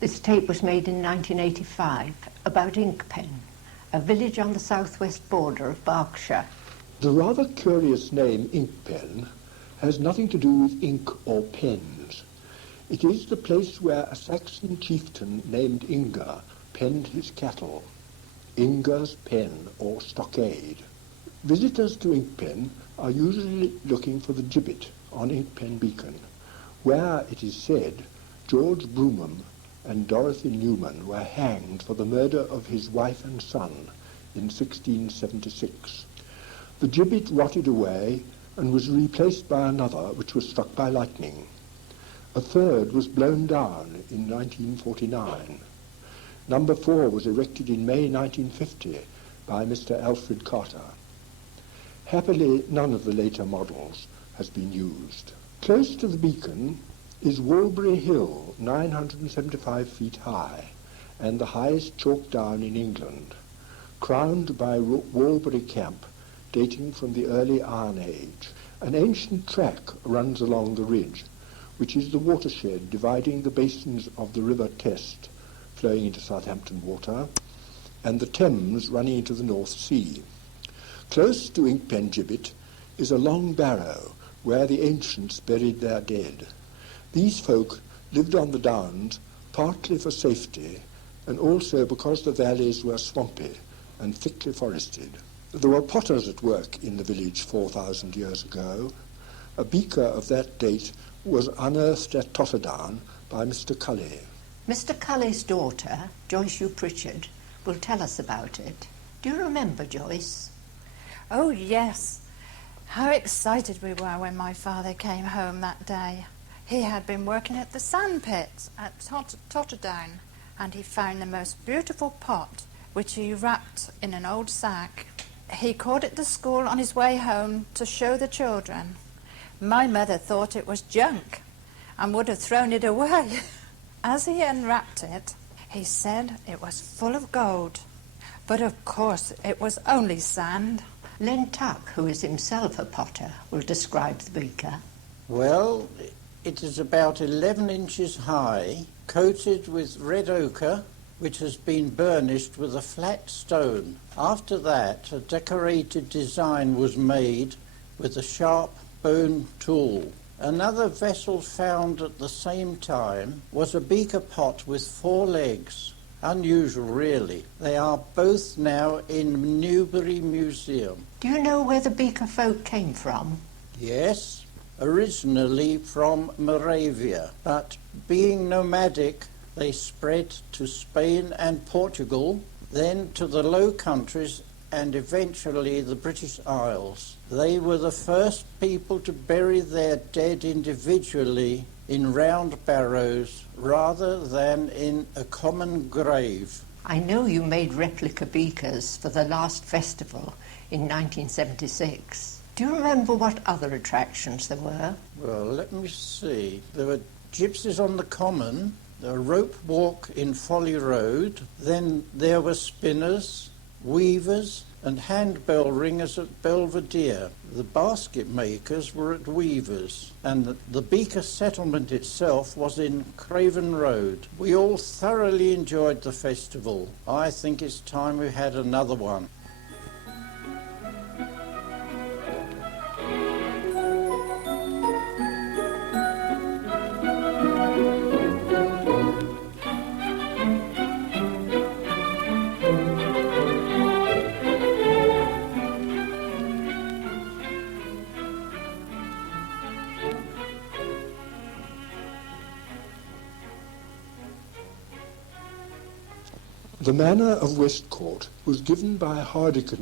This tape was made in 1985 about Inkpen, a village on the southwest border of Berkshire. The rather curious name Inkpen has nothing to do with ink or pens. It is the place where a Saxon chieftain named Inga penned his cattle. Inga's pen or stockade. Visitors to Inkpen are usually looking for the gibbet on Inkpen Beacon, where, it is said, George Broomham and Dorothy Newman were hanged for the murder of his wife and son in 1676. The gibbet rotted away and was replaced by another which was struck by lightning. A third was blown down in 1949. Number 4 was erected in May 1950 by Mr. Alfred Carter. Happily, none of the later models has been used. Close to the beacon is Walbury Hill, 975 feet high, and the highest chalk down in England, crowned by Walbury Camp, dating from the early Iron Age. An ancient track runs along the ridge, which is the watershed dividing the basins of the River Test, flowing into Southampton Water, and the Thames running into the North Sea. Close to Inkpen Gibbet is a long barrow where the ancients buried their dead. These folk lived on the downs partly for safety and also because the valleys were swampy and thickly forested. There were potters at work in the village 4,000 years ago. A beaker of that date was unearthed at Totterdown by Mr. Cully. Mr. Cully's daughter, Joyce U. Pritchard, will tell us about it. Do you remember, Joyce? Oh, yes. How excited we were when my father came home that day. He had been working at the sandpits at Totterdown, and he found the most beautiful pot, which he wrapped in an old sack. He called it to school on his way home to show the children. My mother thought it was junk and would have thrown it away. As he unwrapped it, he said it was full of gold. But of course it was only sand. Len Tuck, who is himself a potter, will describe the beaker. Well, it is about 11 inches high, coated with red ochre, which has been burnished with a flat stone. After that, a decorated design was made with a sharp bone tool. Another vessel found at the same time was a beaker pot with 4 legs. Unusual, really. They are both now in Newbury Museum. Do you know where the beaker folk came from? Yes, originally from Moravia, but being nomadic, they spread to Spain and Portugal, then to the Low Countries and eventually the British Isles. They were the first people to bury their dead individually in round barrows rather than in a common grave. I know you made replica beakers for the last festival in 1976. Do you remember what other attractions there were? Well, let me see. There were gypsies on the Common, the rope walk in Folly Road, then there were spinners, weavers and handbell ringers at Belvedere. The basket makers were at Weavers, and the beaker settlement itself was in Craven Road. We all thoroughly enjoyed the festival. I think it's time we had another one. The manor of Westcourt was given by Hardy to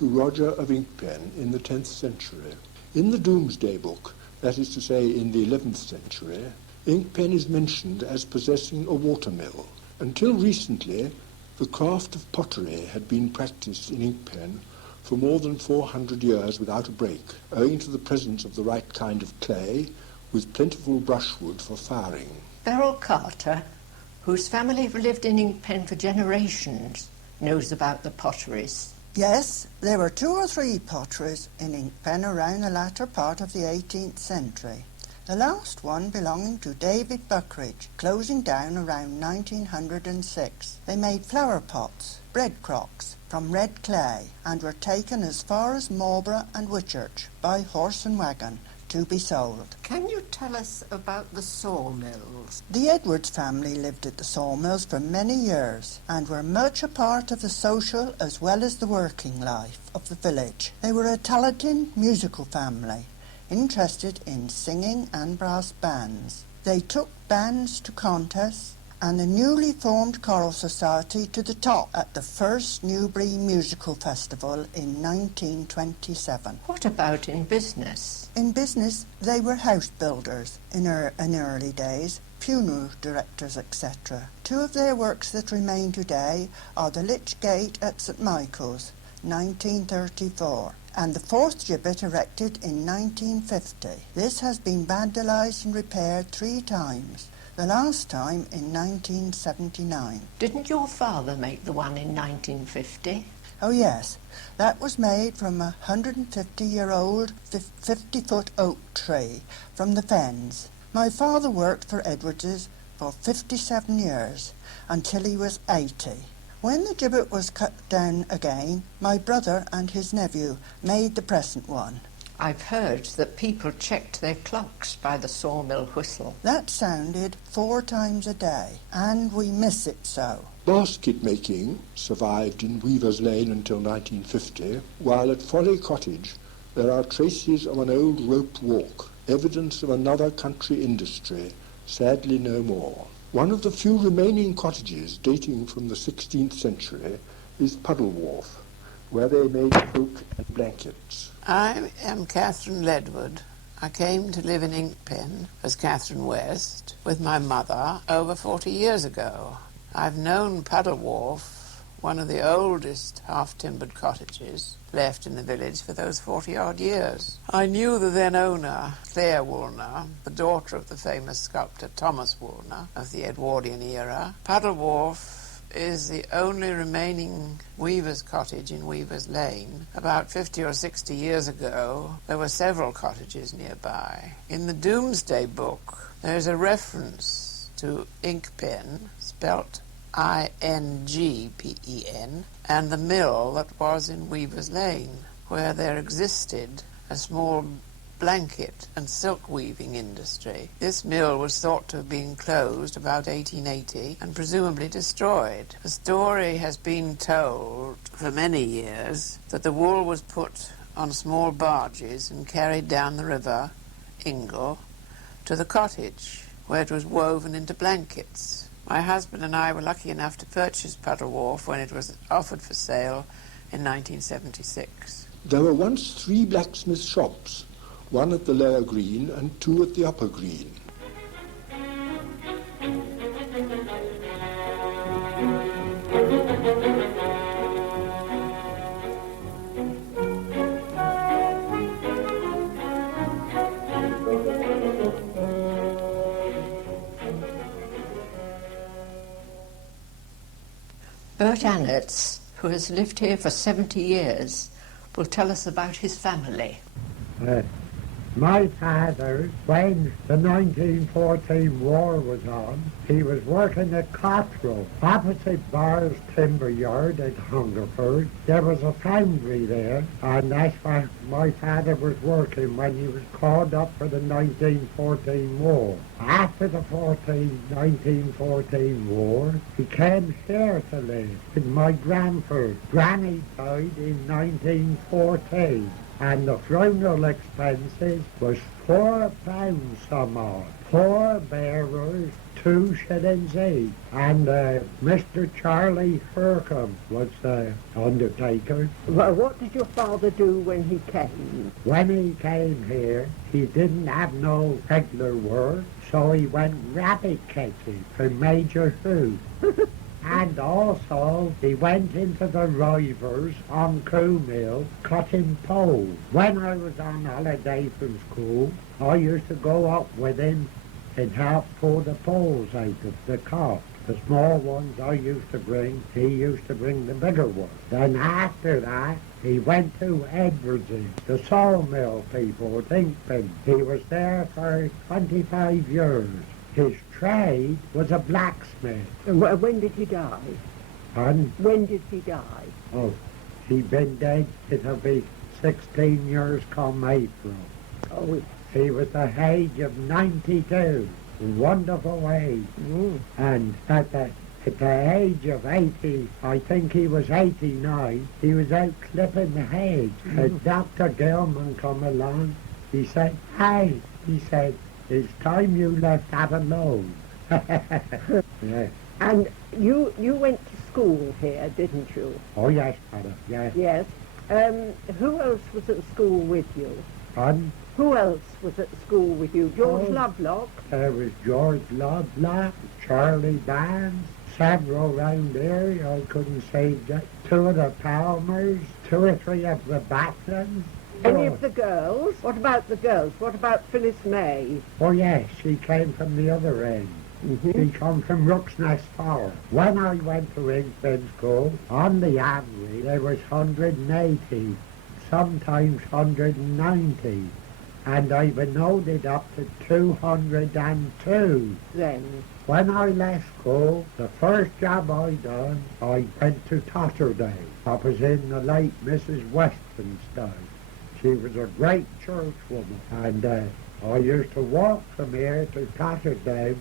Roger of Inkpen in the 10th century. In the Domesday Book, that is to say in the 11th century, Inkpen is mentioned as possessing a watermill. Until recently, the craft of pottery had been practiced in Inkpen for more than 400 years without a break, owing to the presence of the right kind of clay with plentiful brushwood for firing. Beryl Carter, whose family have lived in Inkpen for generations, knows about the potteries. Yes, there were 2 or 3 potteries in Inkpen around the latter part of the 18th century. The last one belonging to David Buckridge, closing down around 1906. They made flower pots, bread crocks, from red clay, and were taken as far as Marlborough and Whitchurch by horse and wagon to be sold. Can you tell us about the sawmills? The Edwards family lived at the sawmills for many years and were much a part of the social as well as the working life of the village. They were a talented musical family, interested in singing and brass bands. They took bands to contests and the newly formed choral society to the top at the first Newbury Musical Festival in 1927. What about in business? In business, they were house builders in early days, funeral directors, etc. Two of their works that remain today are the Lich Gate at St Michael's, 1934, and the fourth gibbet erected in 1950. This has been vandalised and repaired 3 times, the last time in 1979. Didn't your father make the one in 1950? Oh yes, that was made from a 150-year-old 50-foot oak tree from the Fens. My father worked for Edwards's for 57 years, until he was 80. When the gibbet was cut down again, my brother and his nephew made the present one. I've heard that people checked their clocks by the sawmill whistle. That sounded 4 times a day, and we miss it so. Basket making survived in Weaver's Lane until 1950, while at Folly Cottage there are traces of an old rope walk, evidence of another country industry, sadly no more. One of the few remaining cottages dating from the 16th century is Puddle Wharf, where they made cloak and blankets. I am Catherine Ledward. I came to live in Inkpen as Catherine West with my mother over 40 years ago. I've known Puddle Wharf, one of the oldest half-timbered cottages left in the village, for those 40-odd years. I knew the then owner, Claire Woolner, the daughter of the famous sculptor Thomas Woolner of the Edwardian era. Puddle Wharf is the only remaining weaver's cottage in Weaver's Lane. About 50 or 60 years ago, there were several cottages nearby. In the Doomsday Book, there is a reference to Inkpen, spelt I-N-G-P-E-N, and the mill that was in Weaver's Lane, where there existed a small blanket and silk weaving industry. This mill was thought to have been closed about 1880 and presumably destroyed. The story has been told for many years that the wool was put on small barges and carried down the river, Ingle, to the cottage, where it was woven into blankets. My husband and I were lucky enough to purchase Puddle Wharf when it was offered for sale in 1976. There were once 3 blacksmith shops, one at the lower green and 2 at the upper green. Bert Annertz, who has lived here for 70 years, will tell us about his family. My father, when the 1914 war was on, he was working at Cottrell, opposite Barr's Timber Yard at Hungerford. There was a foundry there, and that's where my father was working when he was called up for the 1914 war. After the 1914 war, he came here to live with my grandfather. Granny died in 1914. And the funeral expenses was £4 some odd. 4 bearers, 2 shillings each. And Mr. Charlie Hercombe was the undertaker. Well, what did your father do when he came? When he came here, he didn't have no regular work, so he went rabbit catching for Major Hood. And also, he went into the Rivers on Coombe Mill cutting poles. When I was on holiday from school, I used to go up with him and help pull the poles out of the cot. The small ones I used to bring, he used to bring the bigger ones. Then after that, he went to Edwards's, the sawmill people at Inkpen. He was there for 25 years. His trade was a blacksmith. And when did he die? And, When did he die? oh, he'd been dead, it'll be 16 years come April. Oh, He was the age of 92. Wonderful age. And at the age of 80, I think he was 89, he was out clipping the hedge. Dr. Gilman come along. He said, "Hey," he said, "it's time you left that alone." Yeah. and you went to school here, didn't you? Oh, yes, Father, yes. Yes. Who else was at school with you? And Who else was at school with you? George Oh. Lovelock? there was George Lovelock, Charlie Barnes, several round here, I couldn't say that. 2 of the Palmers, 2 or 3 of the Batlins. Any of the girls? What about the girls? What about Phyllis May? Oh, yes, she came from the other end. She come from Rook's Nest Farm. When I went to Inkpen School, on the average, there was 180, sometimes 190. And I've been noted up to 202. Then? When I left school, the first job I done, I went to Totterdale. I was in the late Mrs. Weston's time. She was a great churchwoman, and I used to walk from here to Totterdale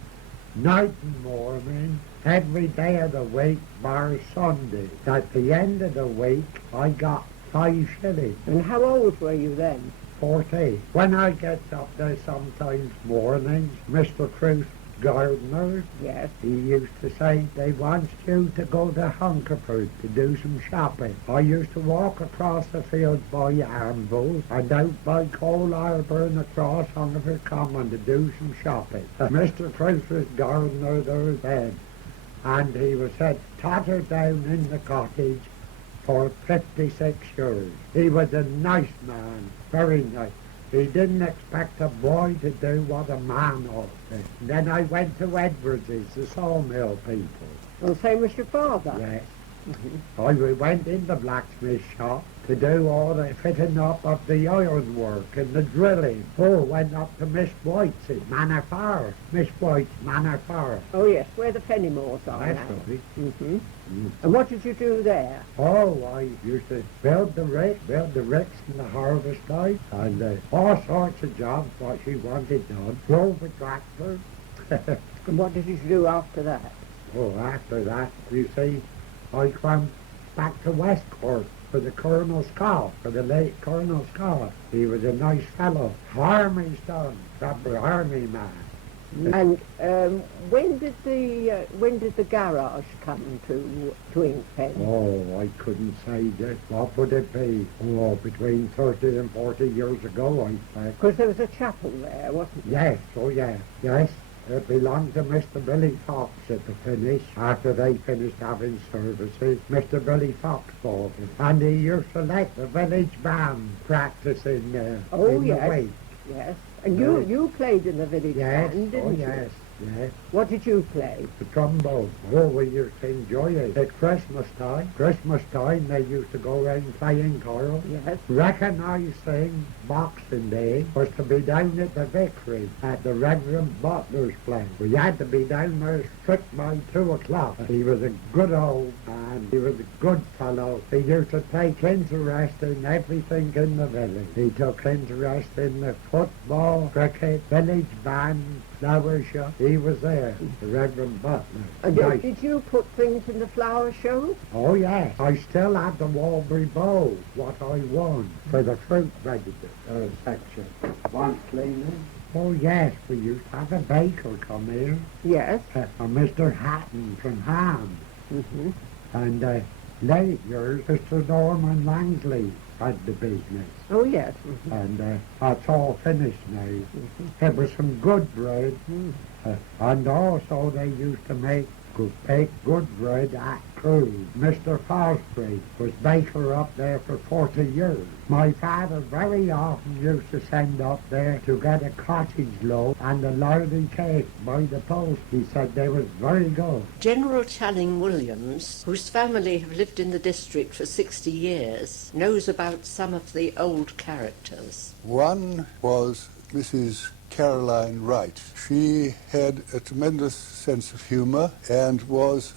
night and morning, every day of the week, bar Sunday. At the end of the week, I got 5 shillings. And how old were you then? 40. When I get up there sometimes mornings, Mr. Cruz gardener, Yes. he used to say they want you to go to Hungerford to do some shopping. I used to walk across the field by Amble and out by Cole Harbour and across Hungerford Common to do some shopping. Mr. Cruz was gardener there then, and he was at Totterdown in the cottage for 56 years. He was a nice man, very nice. He didn't expect a boy to do what a man ought to. Then I went to Edwards's, the sawmill people. Well, same as your father? Yes. I went in the blacksmith shop to do all the fitting up of the ironwork and the drilling. Oh, went up to Miss White's at Manor Farm. Miss White's Manor Farm. Oh, yes, where the Fenimores are That's now. right. And what did you do there? Oh, I used to build the ricks in the harvest time, and all sorts of jobs what she wanted done. Drove a tractor. And what did you do after that? Oh, after that, you see, I come back to Westcourt for the Colonel Scott, for the late Colonel Scott. He was a nice fellow. Army son, proper army man. And when did the garage come to Inkpen? Oh, I couldn't say that. What would it be? Oh, between 30 and 40 years ago, I think. Because there was a chapel there, wasn't there? Yes, oh yeah, yes. It belonged to Mr. Billy Fox at the finish. After they finished having services, Mr. Billy Fox bought it. And he used to let the village band practice in there in the week. Yes. And you played in the village Yes, band, didn't you? yes, yes. What did you play? The trombone. Oh, we used to enjoy it. At Christmas time, they used to go around playing choral. Yes. Recognizing Boxing Day was to be down at the Vicarage at the Reverend Butler's place. We had to be down there strict by 2 o'clock. He was a good old man. He was a good fellow. He used to take interest in everything in the village. He took interest in the football, cricket, village band, flower show. He was there, the Reverend Butler. And Nice. did you put things in the flower show? Oh, yes. I still have the Walbury Bowl, what I won, for the fruit vegetable section. Want cleaning? Oh, yes. We used to have a baker come here, Yes. a Mr. Hatton from Ham. And late years, Mr. Norman Langsley had the business. Oh, yes. And that's all finished now. There was some good bread. And also they used to make could bake good bread at Crewe. Mr. Fosbury was baker up there for 40 years. My father very often used to send up there to get a cottage loaf and a lardy cake by the post. He said they was very good. General Channing Williams, whose family have lived in the district for 60 years, knows about some of the old characters. One was Mrs. Caroline Wright. She had a tremendous sense of humour and was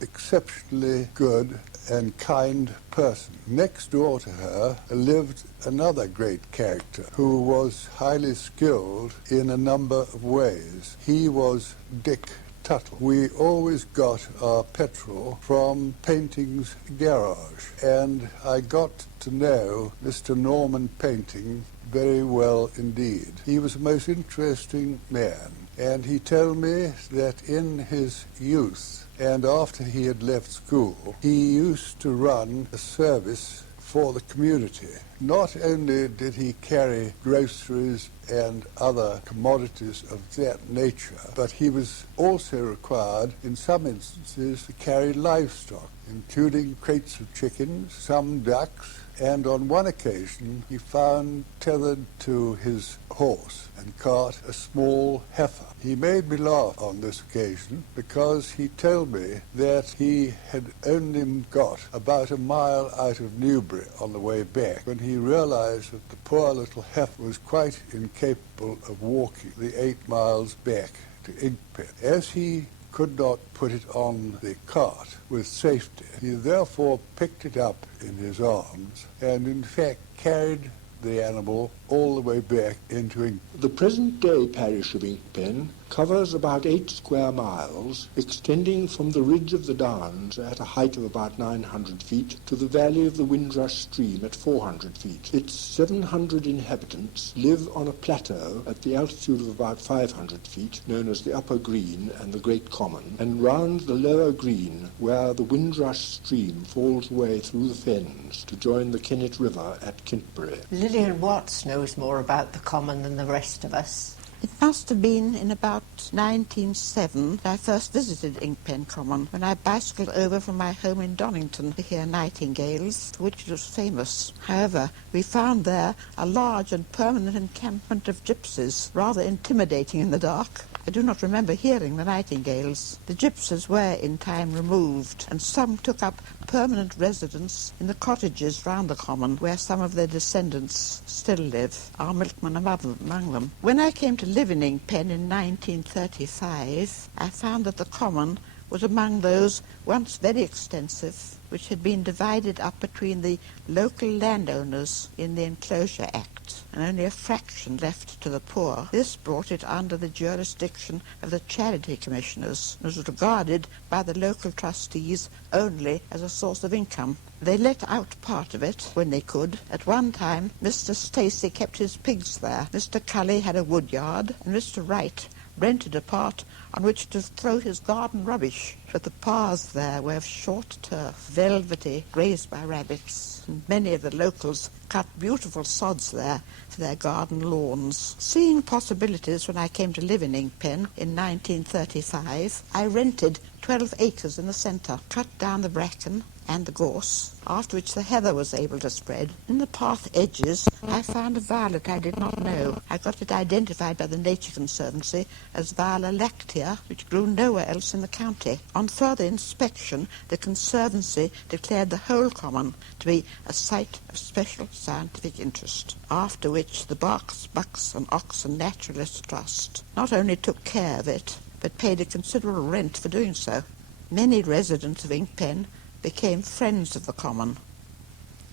exceptionally good and kind person. Next door to her lived another great character who was highly skilled in a number of ways. He was Dick Tuttle. We always got our petrol from Painting's garage, and I got to know Mr. Norman Painting very well indeed. He was a most interesting man, and he told me that in his youth and after he had left school, he used to run a service for the community. Not only did he carry groceries and other commodities of that nature, but he was also required in some instances to carry livestock, including crates of chickens, some ducks, and on one occasion he found tethered to his horse and cart a small heifer. He made me laugh on this occasion because he told me that he had only got about a mile out of Newbury on the way back when he realized that the poor little heifer was quite incapable of walking the 8 miles back to Inkpen. As he could not put it on the cart with safety, he therefore picked it up in his arms and in fact carried the animal all the way back into Inkpen. The present-day parish of Inkpen covers about 8 square miles, extending from the ridge of the Downs at a height of about 900 feet to the valley of the Windrush stream at 400 feet. Its 700 inhabitants live on a plateau at the altitude of about 500 feet, known as the Upper Green and the Great Common, and round the Lower Green, where the Windrush stream falls away through the fens to join the Kennet River at Kintbury. Lillian Watts knows more about the common than the rest of us. It must have been in about 1907 that I first visited Inkpen Common, when I bicycled over from my home in Donington to hear nightingales, for which it was famous. However, we found there a large and permanent encampment of gypsies, rather intimidating in the dark. I do not remember hearing the nightingales. The gypsies were in time removed, and some took up permanent residence in the cottages round the common, where some of their descendants still live, our milkman among them. When I came to live in Inkpen in 1935, I found that the common was among those once very extensive, which had been divided up between the local landowners in the Enclosure Act, and only a fraction left to the poor. This brought it under the jurisdiction of the Charity Commissioners, and was regarded by the local trustees only as a source of income. They let out part of it when they could. At one time, Mr. Stacey kept his pigs there, Mr. Cully had a wood yard, and Mr. Wright rented a part on which to throw his garden rubbish. But the paths there were of short turf, velvety, grazed by rabbits, and many of the locals cut beautiful sods there for their garden lawns. Seeing possibilities when I came to live in Inkpen in 1935, I rented 12 acres in the centre, cut down the bracken and the gorse, after which the heather was able to spread. In the path edges, I found a violet I did not know. I got it identified by the Nature Conservancy as Viola lactea, which grew nowhere else in the county. On further inspection, the Conservancy declared the whole common to be a site of special scientific interest, after which the Berks, Bucks and Oxon Naturalist Trust not only took care of it, but paid a considerable rent for doing so. Many residents of Inkpen became friends of the common,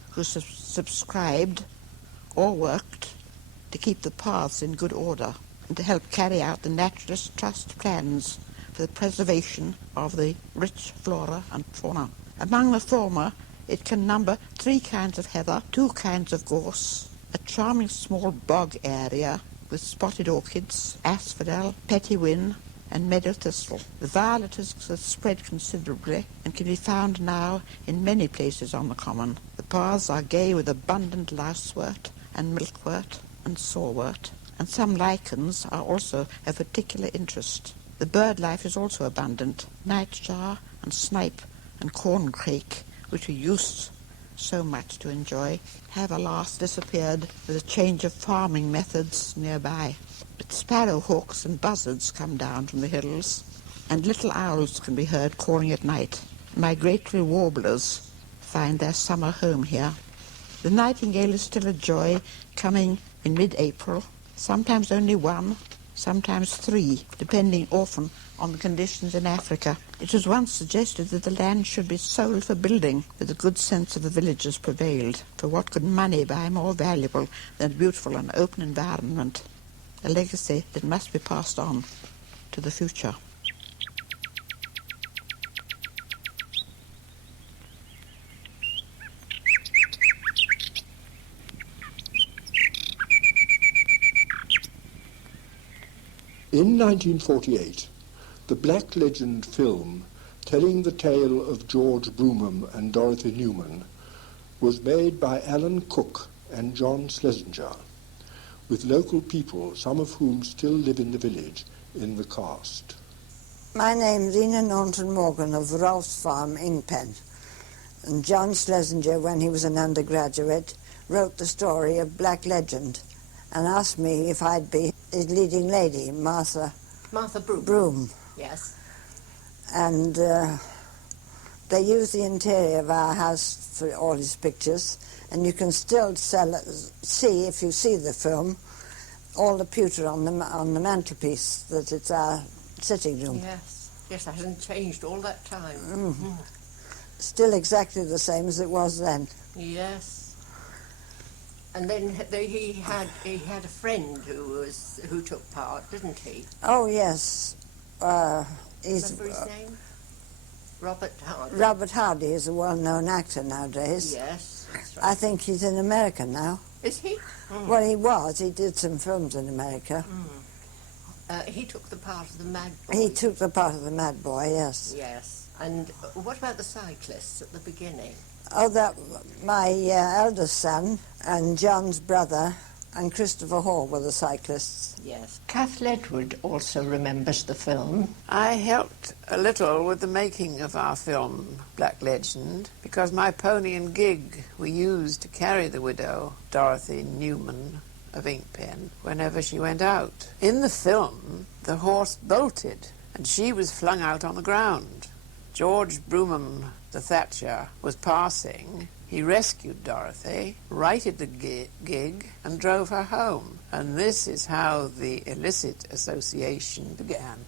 who subscribed or worked to keep the paths in good order and to help carry out the Naturalist Trust plans for the preservation of the rich flora and fauna. Among the former, it can number 3 kinds of heather, 2 kinds of gorse, a charming small bog area with spotted orchids, asphodel, pettywin, and meadow thistle. The violet has spread considerably and can be found now in many places on the common. The paths are gay with abundant lousewort and milkwort and sawwort, and some lichens are also of particular interest. The bird life is also abundant. Nightjar and snipe and corncrake, which we used so much to enjoy, have alas disappeared with a change of farming methods nearby. But sparrowhawks and buzzards come down from the hills, and little owls can be heard calling at night. Migratory warblers find their summer home here. The nightingale is still a joy, coming in mid-April, sometimes only one, sometimes three, depending often on the conditions in Africa. It was once suggested that the land should be sold for building, but the good sense of the villagers prevailed. For what could money buy more valuable than a beautiful and open environment? A legacy that must be passed on to the future. In 1948, the Black Legend film telling the tale of George Broomham and Dorothy Newman was made by Alan Cook and John Schlesinger, with local people, some of whom still live in the village, in the cast. My name's Ina Norton Morgan of Rolf's Farm, Inkpen, and John Schlesinger, when he was an undergraduate, wrote the story of Black Legend and asked me if I'd be his leading lady, Martha Broom. Yes. And they used the interior of our house for all his pictures, and you can still see, if you see the film, all the pewter on the mantelpiece, that it's our sitting room. Yes, yes, that hasn't changed all that time. Mm-hmm. Still exactly the same as it was then. Yes. And then he had a friend who took part, didn't he? Oh yes. Remember his name? Robert Hardy. Robert Hardy is a well-known actor nowadays. Yes, that's right. I think he's in America now. Is he? Mm. Well, he was. He did some films in America. Mm. He took the part of the Mad Boy. He took the part of the Mad Boy, yes. Yes. And what about the cyclists at the beginning? Oh, my eldest son and John's brother and Christopher Hall were the cyclists. Yes. Kath Ledward also remembers the film. I helped a little with the making of our film, Black Legend, because my pony and gig were used to carry the widow, Dorothy Newman of Inkpen, whenever she went out. In the film, the horse bolted, and she was flung out on the ground. George Broomham, the Thatcher, was passing. He rescued Dorothy, righted the gig, and drove her home. And this is how the illicit association began.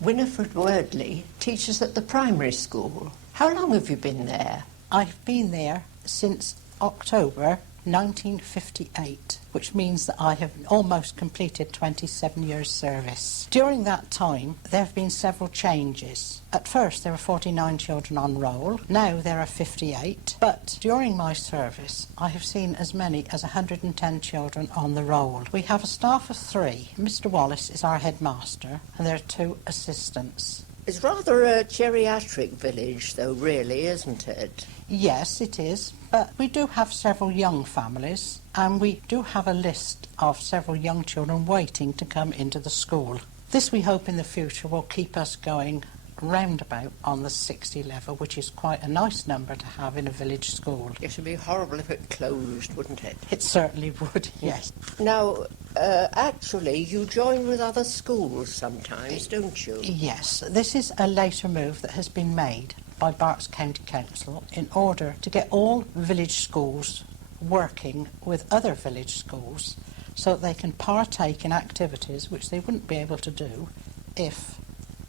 Winifred Wordley teaches at the primary school. How long have you been there? I've been there since October 1958, which means that I have almost completed 27 years' service. During that time, there have been several changes. At first, there were 49 children on roll. Now there are 58. But during my service, I have seen as many as 110 children on the roll. We have a staff of 3. Mr. Wallace is our headmaster, and there are 2 assistants. It's rather a geriatric village, though, really, isn't it? Yes, it is, but we do have several young families, and we do have a list of several young children waiting to come into the school. This, we hope, in the future will keep us going roundabout on the 60 level, which is quite a nice number to have in a village school. It would be horrible if it closed, wouldn't it? It certainly would, yes. Now, actually, you join with other schools sometimes, don't you? Yes, this is a later move that has been made by Berks County Council in order to get all village schools working with other village schools so that they can partake in activities which they wouldn't be able to do if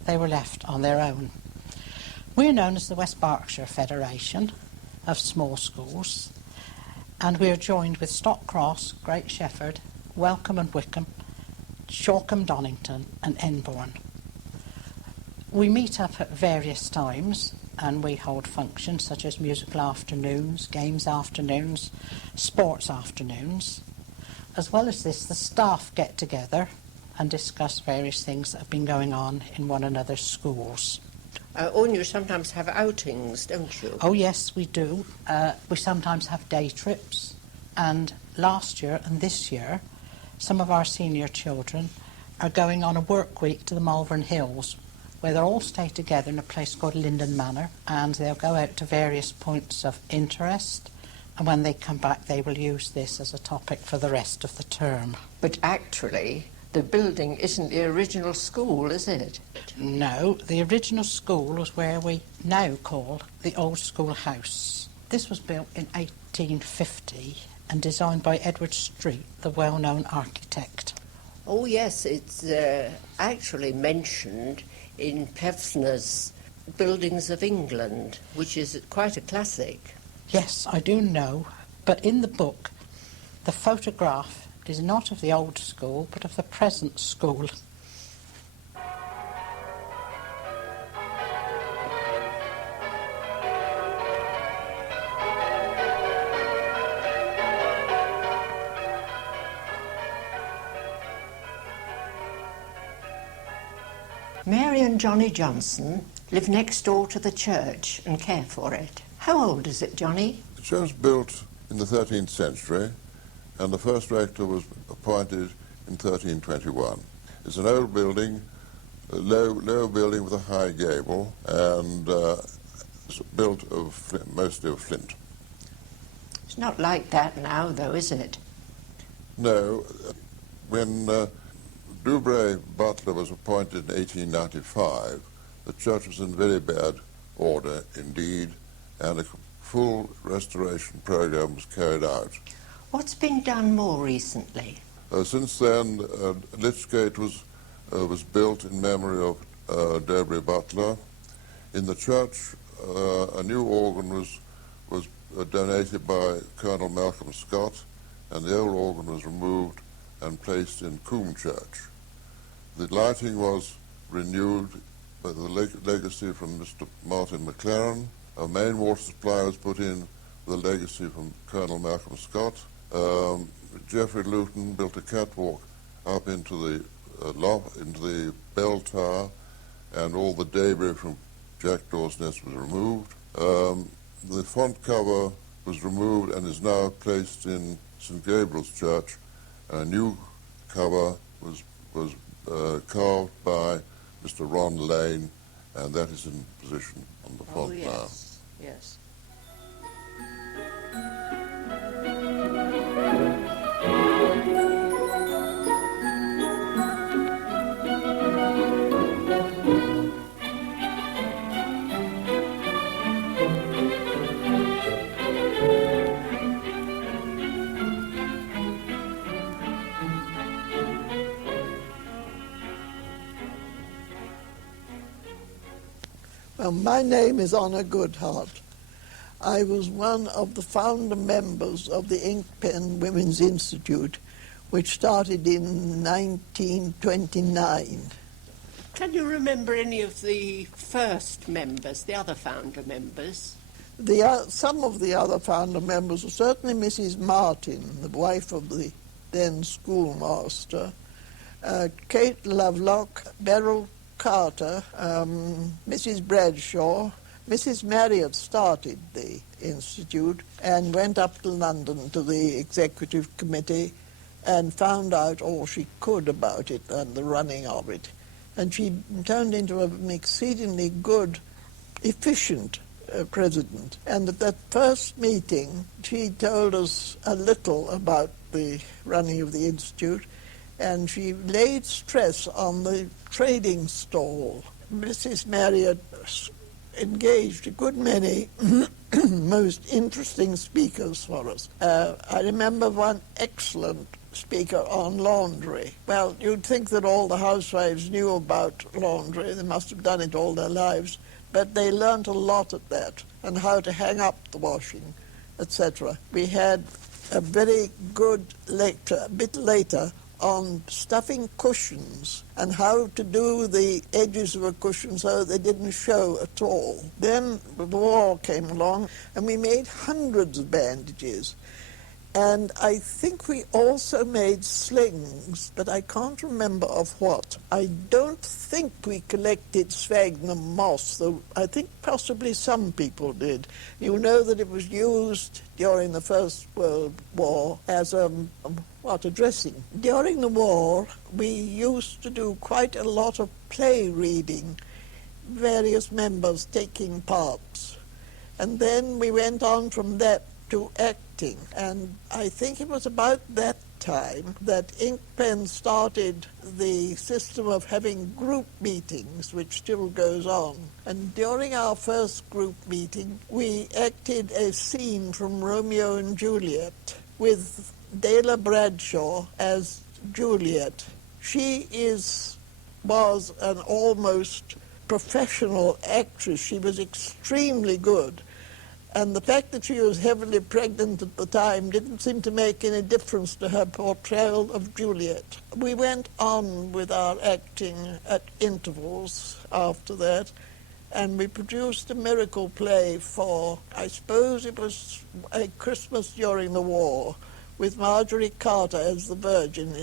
they were left on their own. We're known as the West Berkshire Federation of Small Schools, and we are joined with Stockcross, Great Shefford, Welcome and Wickham, Shoreham, Donington and Enbourne. We meet up at various times and we hold functions such as musical afternoons, games afternoons, sports afternoons. As well as this, the staff get together and discuss various things that have been going on in one another's schools. And you sometimes have outings, don't you? Oh, yes, we do. We sometimes have day trips. And last year and this year, some of our senior children are going on a work week to the Malvern Hills, where they'll all stay together in a place called Linden Manor, and they'll go out to various points of interest, and when they come back they will use this as a topic for the rest of the term. But actually, the building isn't the original school, is it? No, the original school was where we now call the Old School House. This was built in 1850 and designed by Edward Street, the well-known architect. Oh, yes, it's actually mentioned in Pevsner's Buildings of England, which is quite a classic. Yes, I do know, but in the book, the photograph is not of the old school, but of the present school. Mary and Johnny Johnson live next door to the church and care for it. How old is it, Johnny? The church was built in the 13th century, and the first rector was appointed in 1321. It's an old building, a low building with a high gable, and it's built mostly of flint. It's not like that now, though, is it? No. When Dubray Butler was appointed in 1895, the church was in very bad order indeed, and a full restoration program was carried out. What's been done more recently? Since then, Lichgate was built in memory of Dubray Butler. In the church, a new organ was donated by Colonel Malcolm Scott, and the old organ was removed and placed in Combe Church. The lighting was renewed by the legacy from Mr. Martin McLaren. A main water supply was put in with a legacy from Colonel Malcolm Scott. Geoffrey Luton built a catwalk up into the bell tower, and all the debris from Jackdaw's nest was removed. The font cover was removed and is now placed in St. Gabriel's Church. A new cover was carved by Mr. Ron Lane, and that is in position on the font now. Yes. Well, my name is Honor Goodhart. I was one of the founder members of the Inkpen Women's Institute, which started in 1929. Can you remember any of the first members, the other founder members? Some of the other founder members were certainly Mrs. Martin, the wife of the then schoolmaster, Kate Lovelock, Beryl Carter, Mrs. Bradshaw. Mrs. Marriott started the institute and went up to London to the executive committee and found out all she could about it and the running of it. And she turned into an exceedingly good, efficient president. And at that first meeting, she told us a little about the running of the institute, and she laid stress on the trading stall. Mrs. Marriott engaged a good many most interesting speakers for us. I remember one excellent speaker on laundry. Well, you'd think that all the housewives knew about laundry. They must have done it all their lives. But they learnt a lot at that, and how to hang up the washing, etc. We had a very good lecture a bit later on stuffing cushions and how to do the edges of a cushion so they didn't show at all. Then the war came along and we made hundreds of bandages. And I think we also made slings, but I can't remember of what. I don't think we collected sphagnum moss, though I think possibly some people did. You know that it was used during the First World War as a dressing. During the war, we used to do quite a lot of play reading, various members taking parts. And then we went on from that to acting, and I think it was about that time that Inkpen started the system of having group meetings, which still goes on. And during our first group meeting, we acted a scene from Romeo and Juliet with Dela Bradshaw as Juliet. She was an almost professional actress. She was extremely good. And the fact that she was heavily pregnant at the time didn't seem to make any difference to her portrayal of Juliet. We went on with our acting at intervals after that, and we produced a miracle play for, I suppose it was a Christmas during the war, with Marjorie Carter as the Virgin,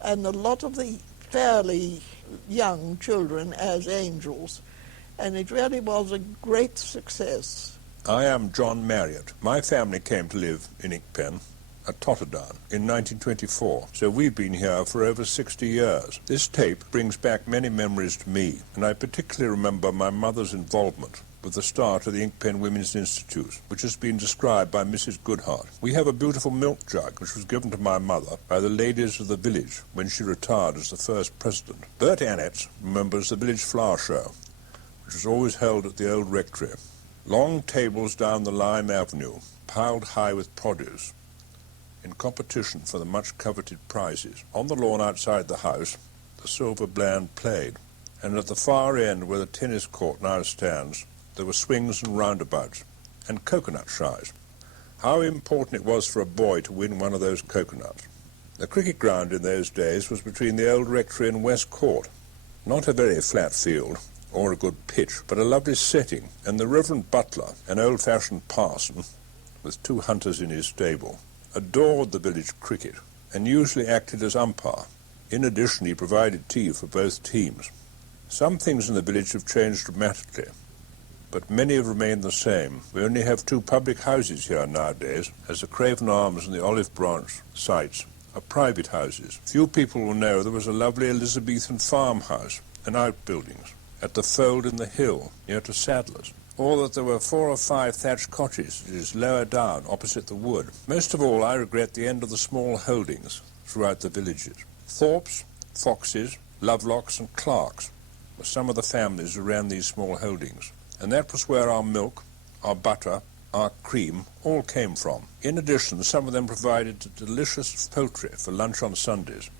and a lot of the fairly young children as angels, and it really was a great success. I am John Marriott. My family came to live in Inkpen at Totterdown in 1924, so we've been here for over 60 years. This tape brings back many memories to me, and I particularly remember my mother's involvement with the start of the Inkpen Women's Institute, which has been described by Mrs. Goodhart. We have a beautiful milk jug, which was given to my mother by the ladies of the village when she retired as the first president. Bert Annett remembers the village flower show, which was always held at the old rectory. Long tables down the Lime Avenue, piled high with produce, in competition for the much-coveted prizes. On the lawn outside the house, the silver bland played, and at the far end where the tennis court now stands, there were swings and roundabouts, and coconut shies. How important it was for a boy to win one of those coconuts. The cricket ground in those days was between the old rectory and West Court. Not a very flat field, or a good pitch, but a lovely setting, and the Reverend Butler, an old-fashioned parson, with 2 hunters in his stable, adored the village cricket, and usually acted as umpire. In addition, he provided tea for both teams. Some things in the village have changed dramatically, but many have remained the same. We only have 2 public houses here nowadays, as the Craven Arms and the Olive Branch sites are private houses. Few people will know there was a lovely Elizabethan farmhouse and outbuildings at the fold in the hill, near to Sadler's, or that there were 4 or 5 thatched cottages lower down, opposite the wood. Most of all, I regret the end of the small holdings throughout the villages. Thorpes, Foxes, Lovelocks and Clarks were some of the families who ran these small holdings, and that was where our milk, our butter, our cream all came from. In addition, some of them provided delicious poultry for lunch on Sundays,